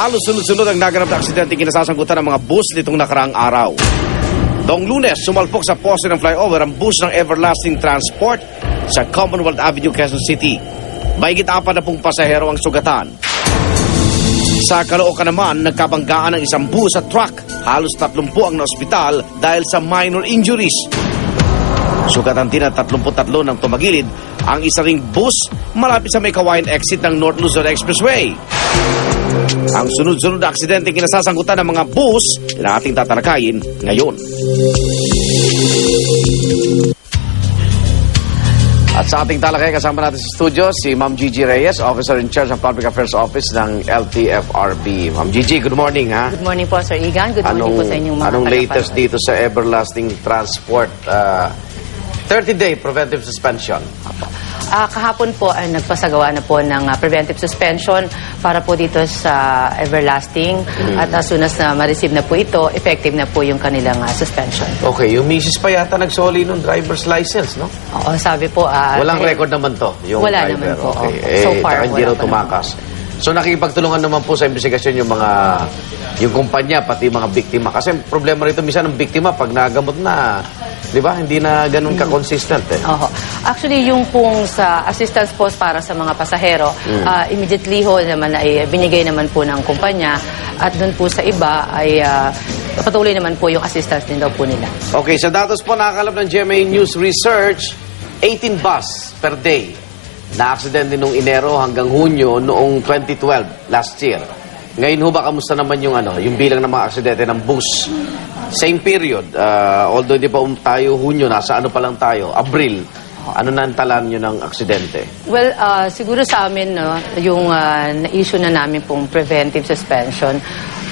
Halos sunod-sunod ang naganap na aksidente kinasasangkutan ng mga bus nitong nakaraang araw. Noong Lunes, sumalpok sa poste ng flyover ang bus ng Everlasting Transport sa Commonwealth Avenue, Quezon City. Mahigit 40 pasahero ang sugatan. Sa Caloocan naman, nagkabanggaan ng isang bus at truck. Halos 30 ang naospital dahil sa minor injuries. Sugatan din at 33 ng tumagilid ang isa ring bus malapit sa may Kawayan exit ng North Luzon Expressway. Ang sunod-sunod na aksidente kinasasangkutan ng mga bus na ating tatalakayin ngayon. At sa ating talakay, kasama natin sa studio si Ma'am Gigi Reyes, Officer in Charge ng Public Affairs Office ng LTFRB. Ma'am Gigi, good morning ha. Good morning po, Sir Igan. Good morning po sa inyong mga Anong latest dito sa Everlasting Transport 30-day preventive suspension? Kahapon po ay nagpasagawa na po ng preventive suspension para po dito sa Everlasting. At as soon as na ma-receive na po ito, effective na po yung kanilang suspension. Okay, yung misis pa yata nagsoli ng driver's license, no? Oo, sabi po... walang record naman to, yung wala driver. Naman po. Okay. So far, hindi raw tumakas. So nakikipagtulungan naman po sa investigasyon yung kumpanya, pati mga biktima. Kasi problema rito minsan ng biktima pag nagamot na, di ba? Hindi na ganun ka-consistent eh. Actually, yung pong sa assistance post para sa mga pasahero, immediately ho naman ay binigay naman po ng kumpanya at doon po sa iba ay patuloy naman po yung assistance din daw po nila. Okay, sa datos po nakakalap ng GMA News Research, 18 bus per day na-aksidente nung Enero hanggang Hunyo noong 2012, last year. Ngayon ho ba, kamusta naman yung bilang ng mga aksidente ng bus? Same period, although di pa tayo Hunyo, nasa pa lang tayo, Abril. Ano na ang talan nyo ng aksidente? Well, siguro sa amin, no, yung na-issue na namin pong preventive suspension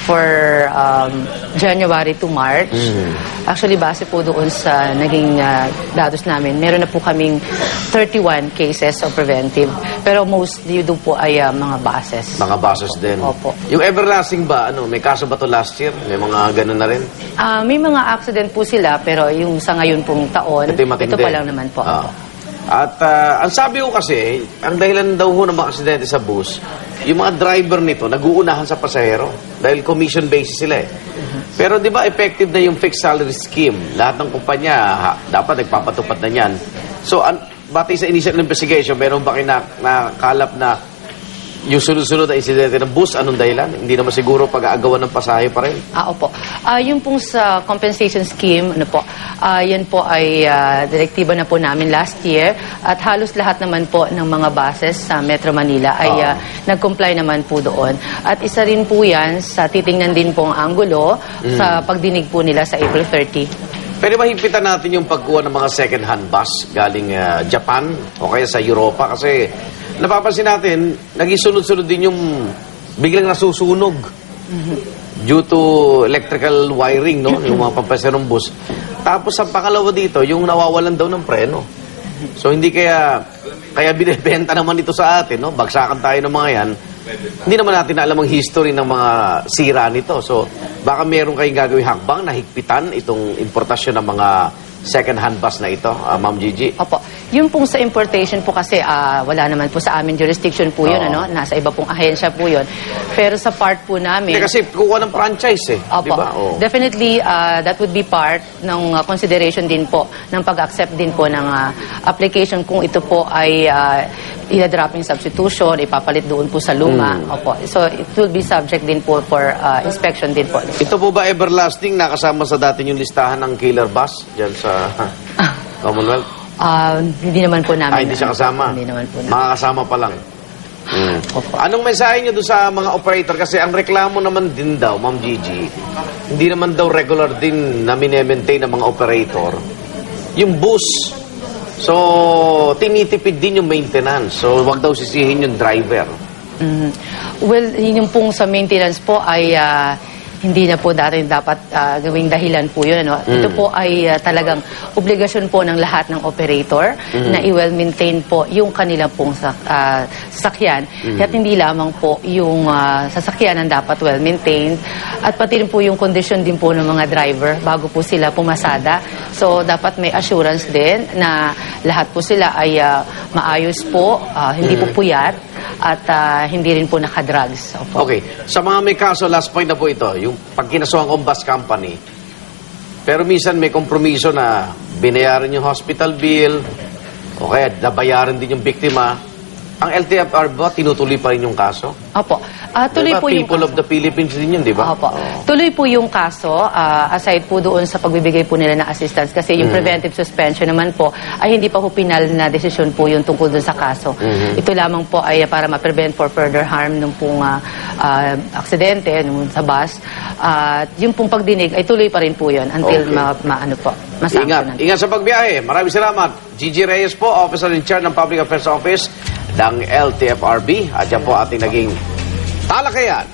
for January to March. Actually, base po doon sa naging datos namin, meron na po kaming 31 cases of preventive. Pero mostly doon po ay mga buses. Mga buses din? Opo. Yung Everlasting ba, may kaso ba to last year? May mga ganun na rin? May mga accident po sila, pero yung sa ngayon pong taon, ito pa lang naman po. At ang sabi ko kasi, ang dahilan daw ho ng mga aksidente sa bus, yung mga driver nito, nag-uunahan sa pasahero. Dahil commission basis sila eh. Pero di ba effective na yung fixed salary scheme? Lahat ng kumpanya, dapat nagpapatupad na yan. So, batay sa initial investigation, meron ba kayo nakalap na yung sunod-sunod na insidente ng bus, anong dahilan? Hindi naman siguro pag-aagawan ng pasahe pa rin? Opo. Yung pong sa compensation scheme, yan po ay direktiba na po namin last year at halos lahat naman po ng mga buses sa Metro Manila ay nag-comply naman po doon. At isa rin po yan sa titingnan din pong anggulo sa pagdinig po nila sa April 30. Pero mahigpitan natin yung pagkuha ng mga second-hand bus galing Japan o kaya sa Europa kasi napapansin natin, naging sunod-sunod din yung biglang nasusunog due to electrical wiring, no? Yung mga pampaserong bus. Tapos ang pangalawa dito, yung nawawalan daw ng preno. So hindi kaya binibenta naman ito sa atin, no? Bagsakan tayo ng mga yan. Hindi naman natin alam ang history ng mga sira nito. So baka meron kayong gagawing hakbang na higpitan itong importasyon ng mga second-hand bus na ito, Ma'am Gigi? Opo. Yung pong sa importation po kasi, wala naman po sa amin jurisdiction po yun, Nasa iba pong ahensya po yun. Pero sa part po namin... Kasi kukuha ng franchise eh. Opo. Diba? Definitely, that would be part ng consideration din po, ng pag-accept din po ng application kung ito po ay i-dropping substitution, ipapalit doon po sa luma. Opo. So, it will be subject din po for inspection din po. Ito po ba Everlasting nakasama sa dati yung listahan ng killer bus dyan sa Commonwealth? Hindi naman po namin. Hindi siya kasama? Hindi naman po namin. Makakasama pa lang? Anong mensahe nyo doon sa mga operator? Kasi ang reklamo naman din daw, Ma'am Gigi, hindi naman daw regular din na mine-maintain ng mga operator yung bus. So, tinitipid din yung maintenance. So, wag daw sisihin yung driver. Well, yung pong sa maintenance po ay hindi na po dapat gawing dahilan po yun. Ito po ay talagang obligasyon po ng lahat ng operator na i-well maintain po yung kanila pong sasakyan. At hindi lamang po yung sasakyan ang dapat well maintained at pati rin po yung condition din po ng mga driver bago po sila pumasada. So dapat may assurance din na lahat po sila ay maayos po, hindi po puyat. at hindi rin po nakadrugs. Opo. Okay. Sa mga may kaso, last point na po ito, yung pag kinasuhan ang bus company, pero minsan may kompromiso na binayaran yung hospital bill, o kaya nabayaran din yung biktima. Ang LTFR ba, tinutuloy pa rin yung kaso? Opo. Tuloy Diba, po yung people of the Philippines din yun, di ba? Opo. Tuloy po yung kaso, aside po doon sa pagbibigay po nila ng assistance kasi yung preventive suspension naman po ay hindi pa po pinal na desisyon po yung tungkol doon sa kaso. Ito lamang po ay para ma-prevent for further harm nung pong aksidente nung sa bus. At yung pong pagdinig ay tuloy pa rin po yun until Ingat. Ingat sa pagbiyahe. Maraming salamat. Gigi Reyes po, Officer in Charge ng Public Affairs Office ng LTFRB. At yan po ating naging talakayan